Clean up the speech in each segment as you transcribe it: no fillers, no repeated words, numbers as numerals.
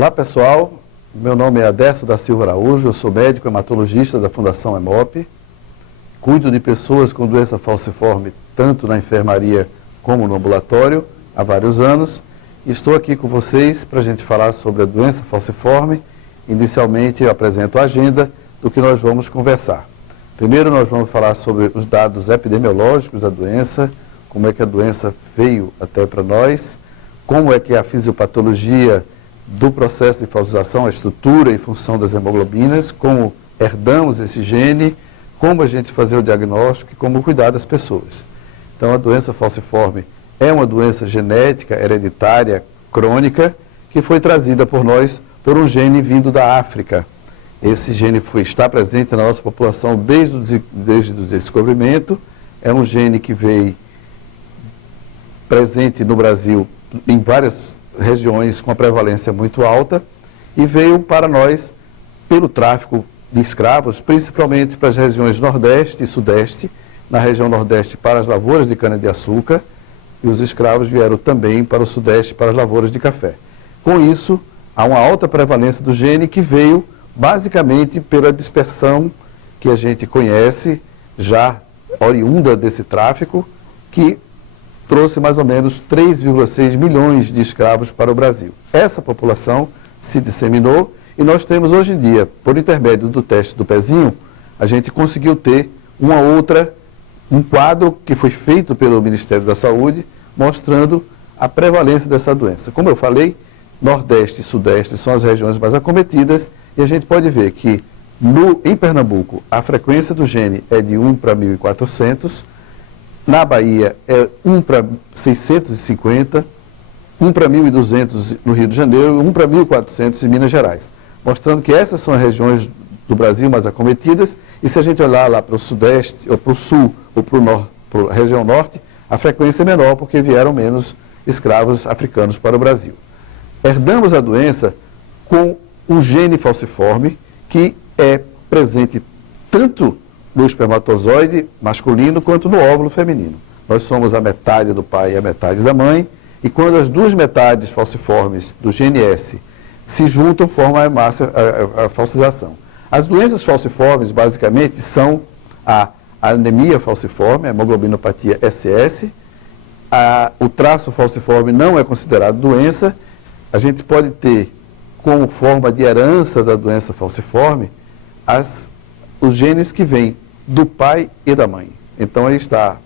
Olá pessoal, meu nome é Adesso da Silva Araújo, eu sou médico hematologista da Fundação Hemop, cuido de pessoas com doença falciforme tanto na enfermaria como no ambulatório há vários anos e estou aqui com vocês para a gente falar sobre a doença falciforme. Inicialmente eu apresento a agenda do que nós vamos conversar. Primeiro nós vamos falar sobre os dados epidemiológicos da doença, como é que a doença veio até para nós, como é que a fisiopatologia do processo de falcização, a estrutura e função das hemoglobinas, como herdamos esse gene, como a gente fazer o diagnóstico e como cuidar das pessoas. Então a doença falciforme é uma doença genética, hereditária, crônica, que foi trazida por nós por um gene vindo da África. Esse gene está presente na nossa população desde o descobrimento, é um gene que veio presente no Brasil em várias regiões com a prevalência muito alta e veio para nós pelo tráfico de escravos, principalmente para as regiões Nordeste e Sudeste, na região Nordeste para as lavouras de cana-de-açúcar e os escravos vieram também para o Sudeste para as lavouras de café. Com isso, há uma alta prevalência do gene que veio basicamente pela dispersão que a gente conhece, já oriunda desse tráfico, que trouxe mais ou menos 3,6 milhões de escravos para o Brasil. Essa população se disseminou e nós temos hoje em dia, por intermédio do teste do pezinho, a gente conseguiu ter um quadro que foi feito pelo Ministério da Saúde, mostrando a prevalência dessa doença. Como eu falei, Nordeste e Sudeste são as regiões mais acometidas e a gente pode ver que em Pernambuco a frequência do gene é de 1 para 1.400, na Bahia é 1 para 650, 1 para 1.200 no Rio de Janeiro e 1 para 1.400 em Minas Gerais, mostrando que essas são as regiões do Brasil mais acometidas e se a gente olhar lá para o Sudeste, ou para o Sul, ou para a região Norte, a frequência é menor porque vieram menos escravos africanos para o Brasil. Herdamos a doença com um gene falciforme que é presente tanto no espermatozoide masculino quanto no óvulo feminino. Nós somos a metade do pai e a metade da mãe, e quando as duas metades falciformes do gene S se juntam, formam a falcização. As doenças falciformes, basicamente, são a anemia falciforme, a hemoglobinopatia SS, o traço falciforme não é considerado doença. A gente pode ter, como forma de herança da doença falciforme, os genes que vêm do pai e da mãe. Então, aí está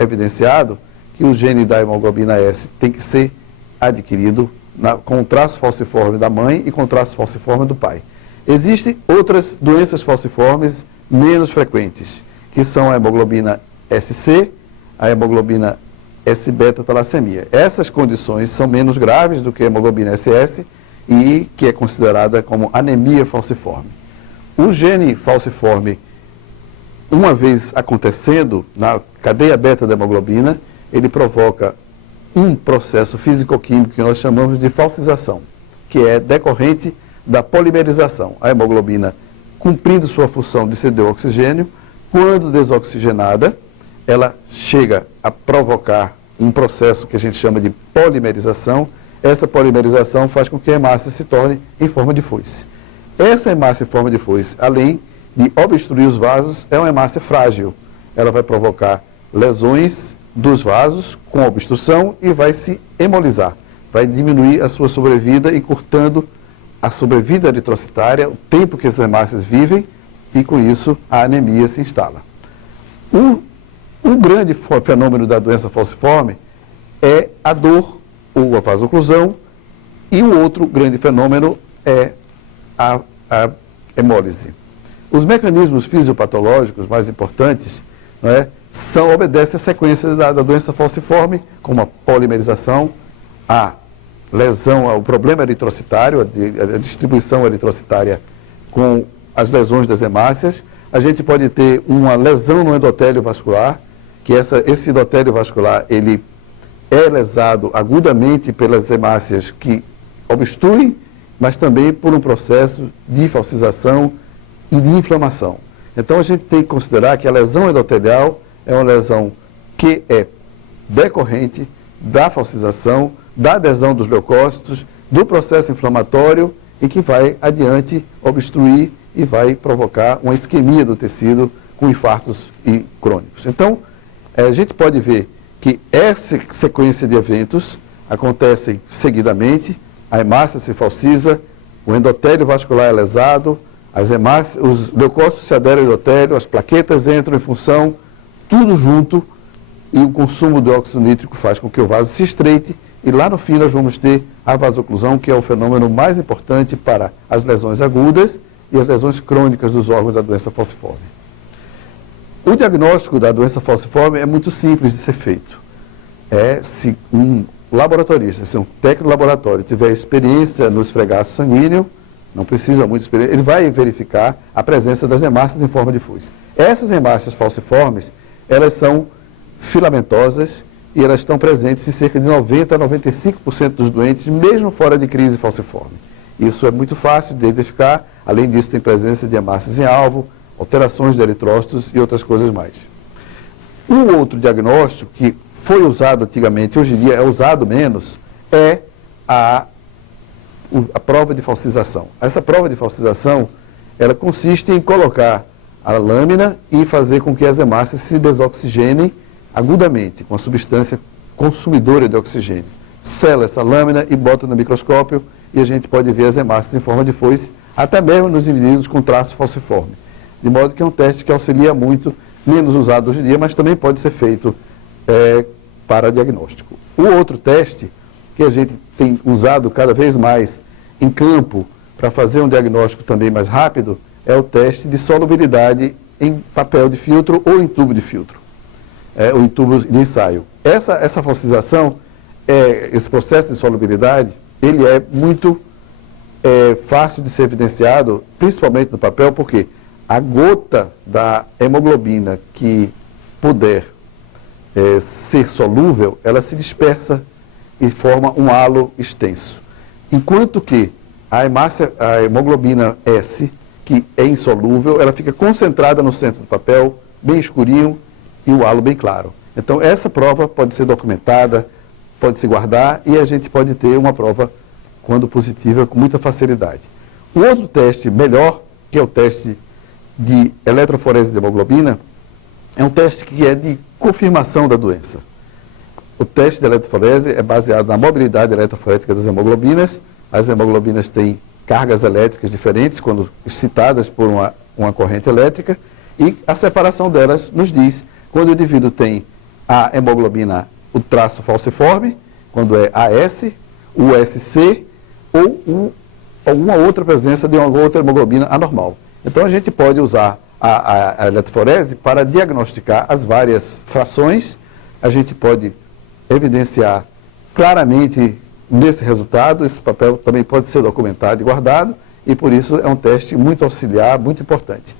evidenciado que o gene da hemoglobina S tem que ser adquirido com o traço falciforme da mãe e com o traço falciforme do pai. Existem outras doenças falciformes menos frequentes, que são a hemoglobina SC, a hemoglobina S-beta-talassemia. Essas condições são menos graves do que a hemoglobina SS e que é considerada como anemia falciforme. O gene falciforme, uma vez acontecendo na cadeia beta da hemoglobina, ele provoca um processo físico-químico que nós chamamos de falcização, que é decorrente da polimerização. A hemoglobina, cumprindo sua função de ceder oxigênio, quando desoxigenada, ela chega a provocar um processo que a gente chama de polimerização. Essa polimerização faz com que a hemácia se torne em forma de foice. Essa hemácia em forma de foice, além de obstruir os vasos, é uma hemácia frágil. Ela vai provocar lesões dos vasos com obstrução e vai se hemolizar. Vai diminuir a sua sobrevida, encurtando a sobrevida eritrocitária, o tempo que as hemácias vivem, e com isso a anemia se instala. Um grande fenômeno da doença falciforme é a dor ou a vasoclusão, e o outro grande fenômeno é a hemólise. Os mecanismos fisiopatológicos mais importantes, obedecem à sequência da doença falciforme, como a polimerização, a lesão, o problema eritrocitário, a distribuição eritrocitária com as lesões das hemácias. A gente pode ter uma lesão no endotélio vascular, que esse endotélio vascular ele é lesado agudamente pelas hemácias que obstruem, mas também por um processo de falcização e de inflamação. Então a gente tem que considerar que a lesão endotelial é uma lesão que é decorrente da falcização, da adesão dos leucócitos, do processo inflamatório e que vai adiante obstruir e vai provocar uma isquemia do tecido com infartos e crônicos. Então, a gente pode ver que essa sequência de eventos acontecem seguidamente, a hemácia se falciza, o endotélio vascular é lesado, os leucócitos se aderem ao endotélio, as plaquetas entram em função, tudo junto, e o consumo do óxido nítrico faz com que o vaso se estreite, e lá no fim nós vamos ter a vasoclusão, que é o fenômeno mais importante para as lesões agudas e as lesões crônicas dos órgãos da doença falciforme. O diagnóstico da doença falciforme é muito simples de ser feito. Se um laboratorista, se um técnico laboratório tiver experiência no esfregaço sanguíneo, não precisa muito de experiência, ele vai verificar a presença das hemácias em forma de fuz. Essas hemácias falciformes, elas são filamentosas e elas estão presentes em cerca de 90% a 95% dos doentes, mesmo fora de crise falciforme. Isso é muito fácil de identificar, além disso tem presença de hemácias em alvo, alterações de eritrócitos e outras coisas mais. Um outro diagnóstico que foi usado antigamente, hoje em dia é usado menos, é a prova de falcização. Essa prova de falcização, ela consiste em colocar a lâmina e fazer com que as hemácias se desoxigenem agudamente, com a substância consumidora de oxigênio. Sela essa lâmina e bota no microscópio e a gente pode ver as hemácias em forma de foice, até mesmo nos indivíduos com traço falciforme. De modo que é um teste que auxilia muito, menos usado hoje em dia, mas também pode ser feito para diagnóstico. O outro teste, que a gente tem usado cada vez mais em campo para fazer um diagnóstico também mais rápido, é o teste de solubilidade em papel de filtro ou em tubo de filtro, ou em tubo de ensaio. Essa falcização, esse processo de solubilidade, ele é muito fácil de ser evidenciado, principalmente no papel, porque a gota da hemoglobina que puder ser solúvel, ela se dispersa e forma um halo extenso. Enquanto que a hemoglobina S, que é insolúvel, ela fica concentrada no centro do papel, bem escurinho, e o halo bem claro. Então, essa prova pode ser documentada, pode se guardar, e a gente pode ter uma prova, quando positiva, com muita facilidade. O outro teste melhor, que é o teste de eletroforese de hemoglobina, é um teste que é de confirmação da doença. O teste de eletroforese é baseado na mobilidade eletroforética das hemoglobinas. As hemoglobinas têm cargas elétricas diferentes quando excitadas por uma corrente elétrica, e a separação delas nos diz quando o indivíduo tem a hemoglobina, o traço falciforme, quando é AS, USC ou alguma outra presença de uma outra hemoglobina anormal. Então a gente pode usar a eletroforese para diagnosticar as várias frações. A gente pode evidenciar claramente nesse resultado. Esse papel também pode ser documentado e guardado, e por isso é um teste muito auxiliar, muito importante.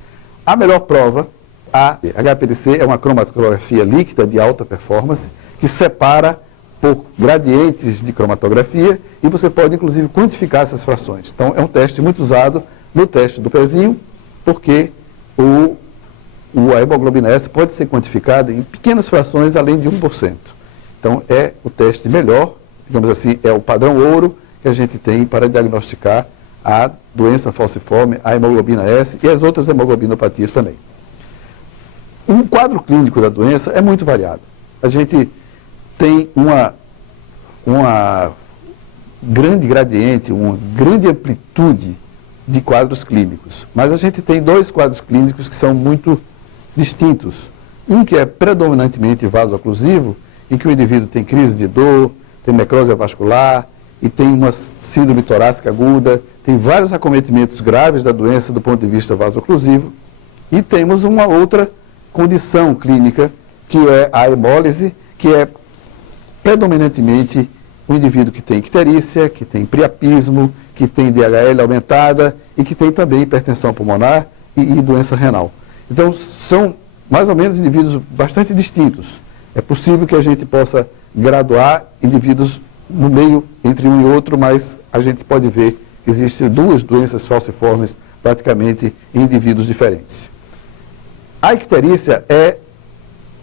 A melhor prova, a HPLC, é uma cromatografia líquida de alta performance, que separa por gradientes de cromatografia, e você pode inclusive quantificar essas frações. Então é um teste muito usado no teste do pezinho, porque a hemoglobina S pode ser quantificada em pequenas frações além de 1%. Então é o teste melhor, digamos assim, é o padrão ouro que a gente tem para diagnosticar a doença falciforme, a hemoglobina S e as outras hemoglobinopatias também. O quadro clínico da doença é muito variado. A gente tem uma grande gradiente, uma grande amplitude de quadros clínicos. Mas a gente tem dois quadros clínicos que são muito distintos. Um que é predominantemente vasoclusivo, em que o indivíduo tem crise de dor, tem necrose vascular e tem uma síndrome torácica aguda, tem vários acometimentos graves da doença do ponto de vista vasoclusivo. E temos uma outra condição clínica, que é a hemólise, que é predominantemente o indivíduo que tem icterícia, que tem priapismo, que tem DHL aumentada e que tem também hipertensão pulmonar e doença renal. Então, são mais ou menos indivíduos bastante distintos. É possível que a gente possa graduar indivíduos no meio entre um e outro, mas a gente pode ver que existem duas doenças falciformes praticamente em indivíduos diferentes. A icterícia é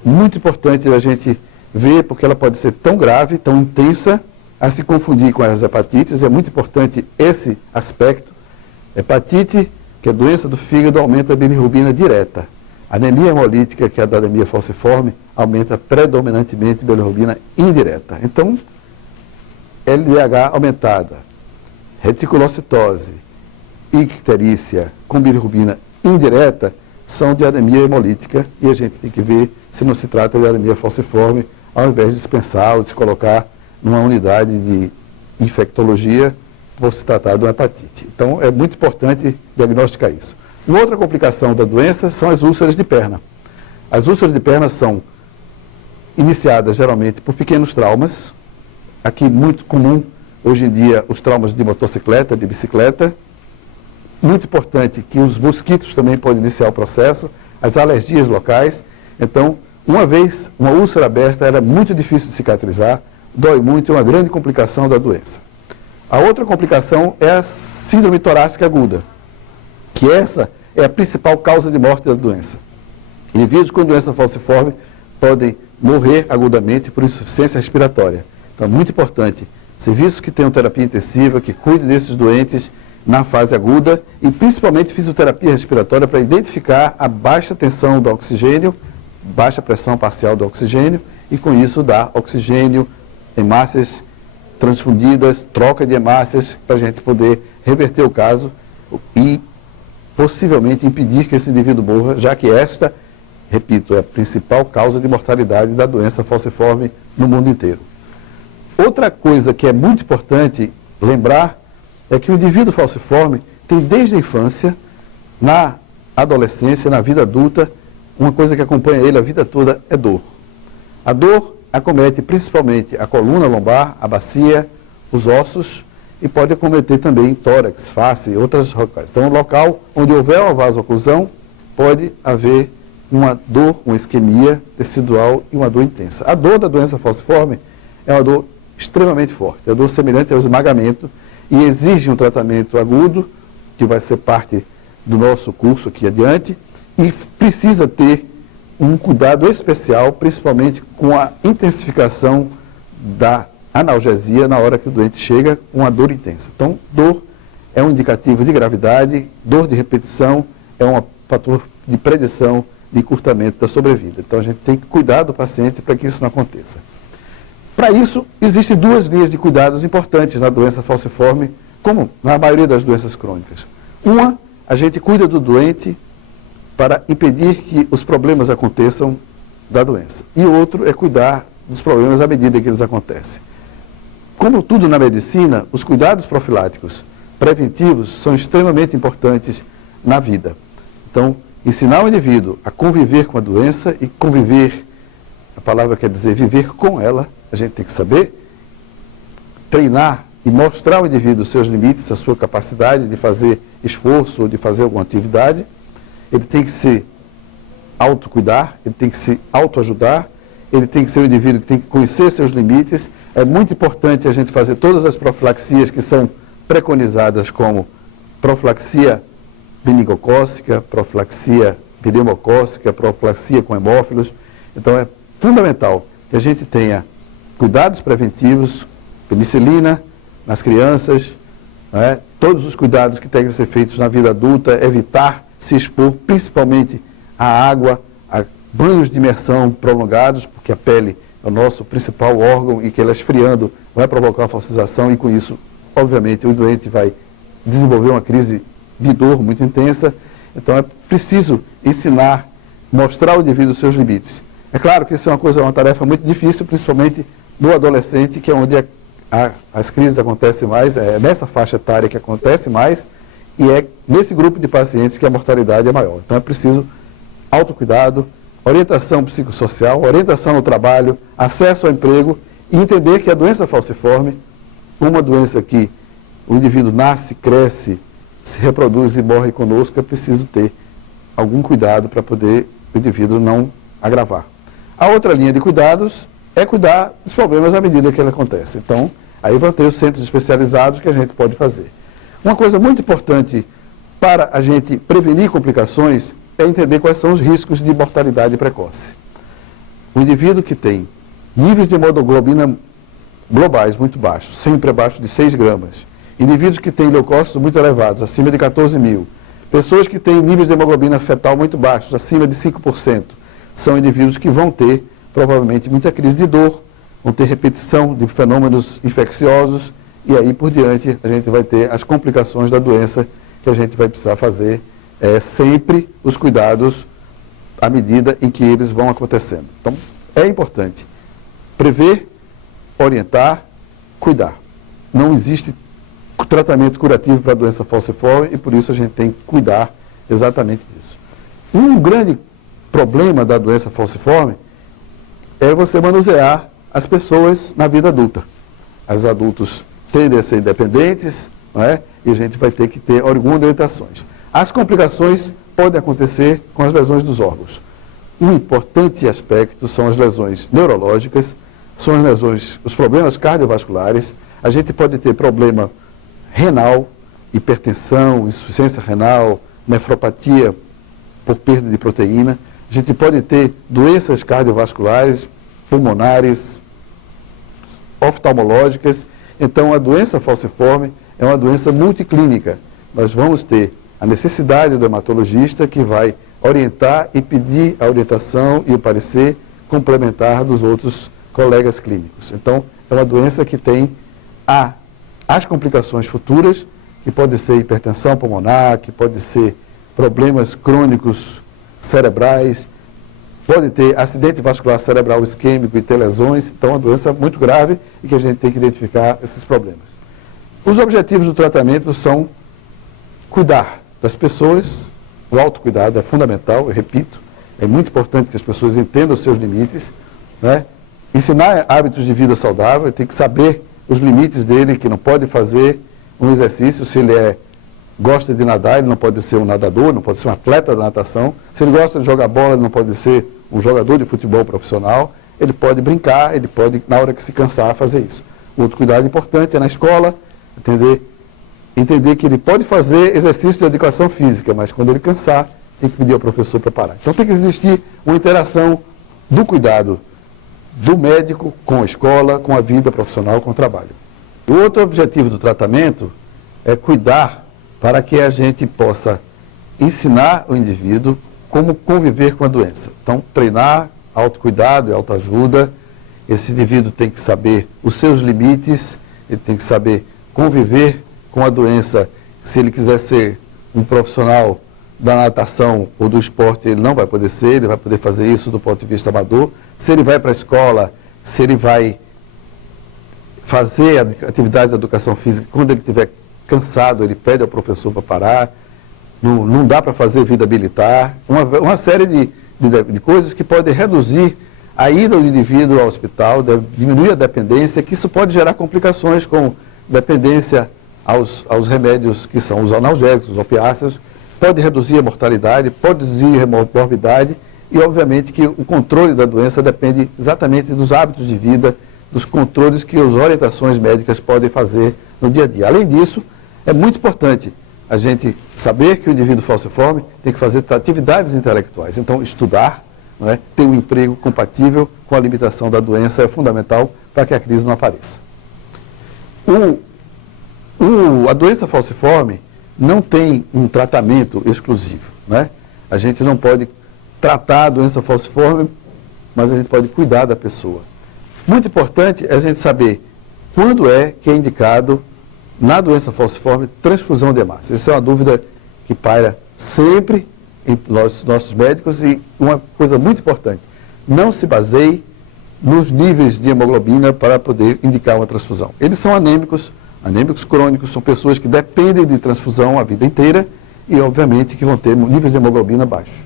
muito importante a gente ver, porque ela pode ser tão grave, tão intensa, a se confundir com as hepatites. É muito importante esse aspecto. Hepatite, que é doença do fígado, aumenta a bilirrubina direta. Anemia hemolítica, que é a da anemia falciforme, aumenta predominantemente a bilirrubina indireta. Então, LDH aumentada, reticulocitose e icterícia com bilirrubina indireta são de anemia hemolítica, e a gente tem que ver se não se trata de anemia falciforme, ao invés de dispensar ou de se colocar numa unidade de infectologia por se tratar de uma hepatite. Então, é muito importante diagnosticar isso. Uma outra complicação da doença são as úlceras de perna. As úlceras de perna são iniciadas geralmente por pequenos traumas. Aqui muito comum, hoje em dia, os traumas de motocicleta, de bicicleta. Muito importante que os mosquitos também podem iniciar o processo, as alergias locais. Então, uma vez uma úlcera aberta, era muito difícil de cicatrizar, dói muito, é uma grande complicação da doença. A outra complicação é a síndrome torácica aguda, que essa é a principal causa de morte da doença. Indivíduos com doença falciforme podem morrer agudamente por insuficiência respiratória. Então, é muito importante, serviços que tenham terapia intensiva, que cuidem desses doentes na fase aguda e principalmente fisioterapia respiratória para identificar a baixa tensão do oxigênio, baixa pressão parcial do oxigênio e com isso dar oxigênio, hemácias transfundidas, troca de hemácias para a gente poder reverter o caso e possivelmente impedir que esse indivíduo morra, já que esta, repito, é a principal causa de mortalidade da doença falciforme no mundo inteiro. Outra coisa que é muito importante lembrar é que o indivíduo falciforme tem desde a infância, na adolescência, na vida adulta, uma coisa que acompanha ele a vida toda é dor. A dor acomete principalmente a coluna lombar, a bacia, os ossos e pode acometer também tórax, face e outras locais. Então, o local onde houver uma vasoclusão, pode haver uma dor, uma isquemia tecidual e uma dor intensa. A dor da doença falciforme é uma dor extremamente forte, é a dor semelhante ao esmagamento e exige um tratamento agudo, que vai ser parte do nosso curso aqui adiante, e precisa ter um cuidado especial, principalmente com a intensificação da analgesia na hora que o doente chega com a dor intensa. Então, dor é um indicativo de gravidade, dor de repetição é um fator de predição de encurtamento da sobrevida. Então, a gente tem que cuidar do paciente para que isso não aconteça. Para isso, existem duas linhas de cuidados importantes na doença falciforme, como na maioria das doenças crônicas. Uma, a gente cuida do doente para impedir que os problemas aconteçam da doença. E outro é cuidar dos problemas à medida que eles acontecem. Como tudo na medicina, os cuidados profiláticos preventivos são extremamente importantes na vida. Então, ensinar o indivíduo a conviver com a doença e conviver, a palavra quer dizer viver com ela, a gente tem que saber treinar e mostrar ao indivíduo os seus limites, a sua capacidade de fazer esforço ou de fazer alguma atividade. Ele tem que se autocuidar, ele tem que se autoajudar, ele tem que ser um indivíduo que tem que conhecer seus limites. É muito importante a gente fazer todas as profilaxias que são preconizadas, como profilaxia meningocócica, profilaxia pneumocócica, profilaxia com hemófilos. Então é fundamental que a gente tenha cuidados preventivos, penicilina nas crianças, todos os cuidados que têm que ser feitos na vida adulta, evitar se expor principalmente à água, a banhos de imersão prolongados, porque a pele é o nosso principal órgão e que ela esfriando vai provocar uma falcização e com isso, obviamente, o doente vai desenvolver uma crise de dor muito intensa. Então é preciso ensinar, mostrar ao indivíduo os seus limites. É claro que isso é uma tarefa muito difícil, principalmente no adolescente, que é onde as crises acontecem mais, é nessa faixa etária que acontece mais, e é nesse grupo de pacientes que a mortalidade é maior. Então é preciso autocuidado, orientação psicossocial, orientação no trabalho, acesso ao emprego e entender que a doença falciforme, uma doença que o indivíduo nasce, cresce, se reproduz e morre conosco, é preciso ter algum cuidado para poder o indivíduo não agravar. A outra linha de cuidados é cuidar dos problemas à medida que ele acontece. Então, aí vão ter os centros especializados que a gente pode fazer. Uma coisa muito importante para a gente prevenir complicações é entender quais são os riscos de mortalidade precoce. O indivíduo que tem níveis de hemoglobina globais muito baixos, sempre abaixo de 6 gramas. Indivíduos que têm leucócitos muito elevados, acima de 14 mil. Pessoas que têm níveis de hemoglobina fetal muito baixos, acima de 5%. São indivíduos que vão ter, provavelmente, muita crise de dor, vão ter repetição de fenômenos infecciosos, e aí por diante a gente vai ter as complicações da doença, que a gente vai precisar fazer sempre os cuidados à medida em que eles vão acontecendo. Então, é importante prever, orientar, cuidar. Não existe tratamento curativo para a doença falciforme e por isso a gente tem que cuidar exatamente disso. Um grande problema da doença falciforme é você manusear as pessoas na vida adulta. Os adultos tendem a ser independentes, não é? E a gente vai ter que ter algumas orientações. As complicações podem acontecer com as lesões dos órgãos. Um importante aspecto são as lesões neurológicas, são as lesões, os problemas cardiovasculares. A gente pode ter problema renal, hipertensão, insuficiência renal, nefropatia por perda de proteína. A gente pode ter doenças cardiovasculares, pulmonares, oftalmológicas. Então, a doença falciforme é uma doença multiclínica. Nós vamos ter a necessidade do hematologista que vai orientar e pedir a orientação e o parecer complementar dos outros colegas clínicos. Então, é uma doença que tem as complicações futuras, que pode ser hipertensão pulmonar, que pode ser problemas crônicos cerebrais, pode ter acidente vascular cerebral isquêmico e ter lesões. Então, é uma doença muito grave e que a gente tem que identificar esses problemas. Os objetivos do tratamento são cuidar das pessoas, o autocuidado é fundamental, eu repito, é muito importante que as pessoas entendam os seus limites, né? Ensinar hábitos de vida saudável, tem que saber os limites dele, que não pode fazer um exercício, se ele gosta de nadar, ele não pode ser um nadador, não pode ser um atleta de natação, se ele gosta de jogar bola, ele não pode ser um jogador de futebol profissional, ele pode brincar, ele pode, na hora que se cansar, fazer isso. Outro cuidado importante é na escola, entender que ele pode fazer exercício de educação física, mas quando ele cansar, tem que pedir ao professor para parar. Então tem que existir uma interação do cuidado do médico com a escola, com a vida profissional, com o trabalho. O outro objetivo do tratamento é cuidar para que a gente possa ensinar o indivíduo como conviver com a doença. Então, treinar autocuidado e autoajuda. Esse indivíduo tem que saber os seus limites, ele tem que saber conviver com a doença. Se ele quiser ser um profissional da natação ou do esporte, ele não vai poder ser, ele vai poder fazer isso do ponto de vista amador. Se ele vai para a escola, se ele vai fazer atividades de educação física, quando ele estiver cansado, ele pede ao professor para parar. Não dá para fazer vida militar. Uma série de coisas que podem reduzir a ida do indivíduo ao hospital, diminuir a dependência, que isso pode gerar complicações com dependência aos remédios que são os analgésicos, os opiáceos, pode reduzir a mortalidade, pode reduzir a morbidade e, obviamente, que o controle da doença depende exatamente dos hábitos de vida, dos controles que as orientações médicas podem fazer no dia a dia. Além disso, é muito importante a gente saber que o indivíduo falciforme tem que fazer atividades intelectuais. Então, estudar, não é? Ter um emprego compatível com a limitação da doença é fundamental para que a crise não apareça. A doença falciforme não tem um tratamento exclusivo, né? A gente não pode tratar a doença falciforme, mas a gente pode cuidar da pessoa. Muito importante é a gente saber quando é que é indicado na doença falciforme transfusão de hemácias. Essa é uma dúvida que paira sempre em nossos médicos e uma coisa muito importante, não se baseie nos níveis de hemoglobina para poder indicar uma transfusão. Eles são anêmicos crônicos, são pessoas que dependem de transfusão a vida inteira e, obviamente, que vão ter níveis de hemoglobina baixos.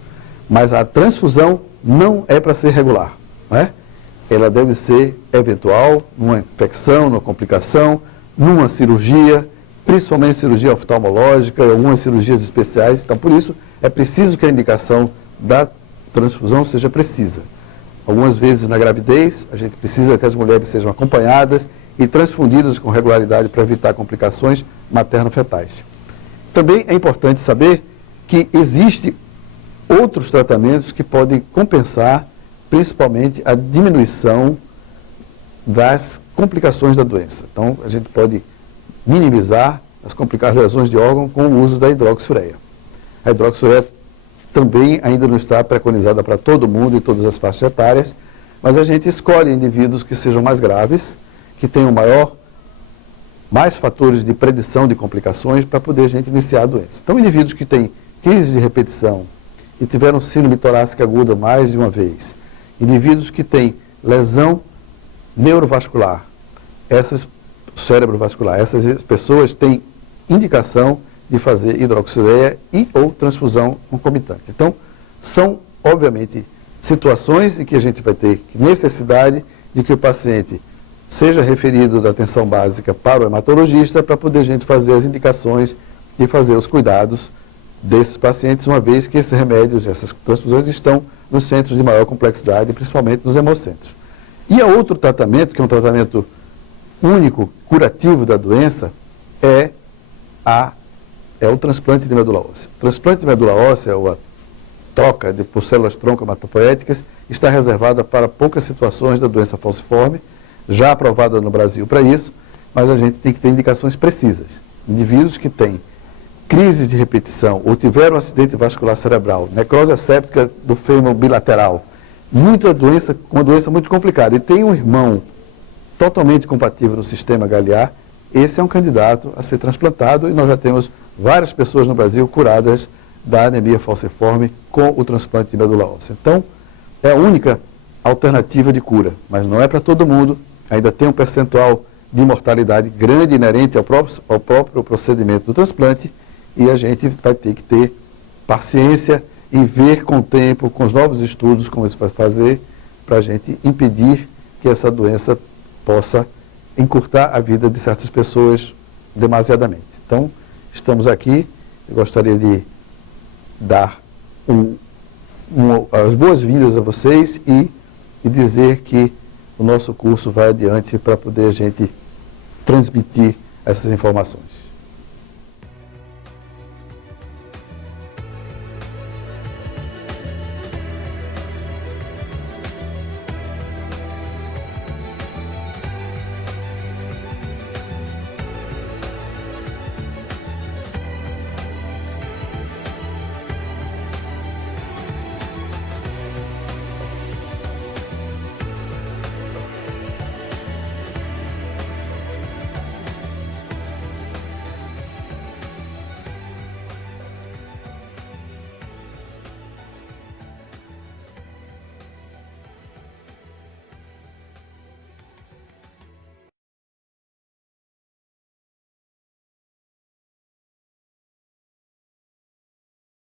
Mas a transfusão não é para ser regular, não é? Ela deve ser eventual, numa infecção, numa complicação, numa cirurgia, principalmente cirurgia oftalmológica e algumas cirurgias especiais. Então, por isso, é preciso que a indicação da transfusão seja precisa. Algumas vezes na gravidez, a gente precisa que as mulheres sejam acompanhadas e transfundidas com regularidade para evitar complicações materno-fetais. Também é importante saber que existem outros tratamentos que podem compensar, principalmente, a diminuição das complicações da doença. Então, a gente pode minimizar as lesões de órgão com o uso da hidroxiureia. A hidroxiureia também ainda não está preconizada para todo mundo e todas as faixas etárias, mas a gente escolhe indivíduos que sejam mais graves, que tenham mais fatores de predição de complicações para poder a gente iniciar a doença. Então, indivíduos que têm crise de repetição, que tiveram síndrome torácica aguda mais de uma vez, indivíduos que têm lesão neurovascular, cerebrovascular, essas pessoas têm indicação de fazer hidroxiureia e ou transfusão concomitante. Então, são, obviamente, situações em que a gente vai ter necessidade de que o paciente seja referido da atenção básica para o hematologista para poder a gente fazer as indicações e fazer os cuidados desses pacientes, uma vez que esses remédios, essas transfusões estão nos centros de maior complexidade, principalmente nos hemocentros. E há outro tratamento, que é um tratamento único, curativo da doença, é o transplante de medula óssea. O transplante de medula óssea, ou a troca por células-tronco hematopoéticas, está reservada para poucas situações da doença falciforme, já aprovada no Brasil para isso, mas a gente tem que ter indicações precisas. Indivíduos que têm crise de repetição ou tiveram um acidente vascular cerebral, necrose asséptica do fêmur bilateral, uma doença muito complicada, e tem um irmão totalmente compatível no sistema HLA, esse é um candidato a ser transplantado, e nós já temos várias pessoas no Brasil curadas da anemia falciforme com o transplante de medula óssea. Então, é a única alternativa de cura, mas não é para todo mundo, ainda tem um percentual de mortalidade grande inerente ao próprio procedimento do transplante, e a gente vai ter que ter paciência e ver com o tempo, com os novos estudos, como isso vai fazer, para a gente impedir que essa doença possa encurtar a vida de certas pessoas demasiadamente. Então, estamos aqui, eu gostaria de dar as boas-vindas a vocês e dizer que o nosso curso vai adiante para poder a gente transmitir essas informações.